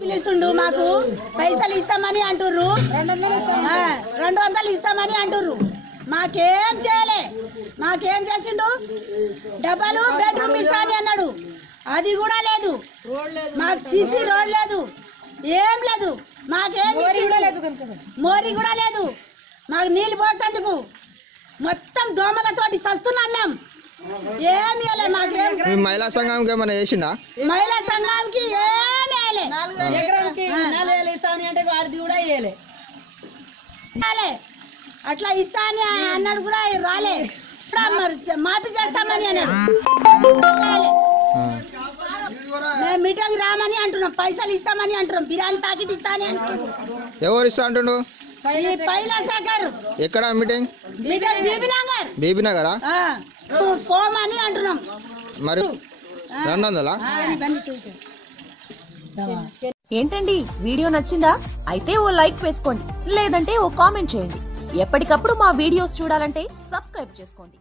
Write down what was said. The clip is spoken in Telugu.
పిలుస్తుండు మాకు పైసలు ఇస్తామని అంటుర్రు 200 ఇస్తామని అంటుర్రు మాకేం చేయలే మాకేం చేసిండు డబల్ బెడ్రూమ్ ఇస్తాని అన్నాడు అది కూడా లేదు మాకు సిసి రోడ్ లేదు ఏం లేదు మాకేం మోరీ కూడా లేదు మాకు నీళ్ళు పోతందుకు మొత్తం దోమలతోటి సస్తున్నాం మేము ఏం ఇవ్వలే మాకేం మహిళా సంఘంకి ఏమైనా చేసిండా మహిళా సంఘంకి ఏం వేయలే అట్లా ఇస్తా అని అన్నాడు కూడా రాలే మాఫీ చేస్తామని అన్నాడు మేము మీటింగ్ రామని అంటున్నాం పైసలు ఇస్తామని అంటున్నాం బిర్యానీ ప్యాకెట్ ఇస్తా అని అంటున్నాం ఎవరు ఇస్తా అంటుండు పైలాశేఖర్ ఎక్కడ మీటింగ్ బీబీనగర్ పోమని అంటున్నాం మరి 200 ఏంటండి వీడియో నచ్చిందా అయితే ఓ లైక్ వేసుకోండి లేదంటే ఓ కామెంట్ చేయండి ఎప్పటికప్పుడు మా వీడియోస్ చూడాలంటే సబ్స్క్రైబ్ చేసుకోండి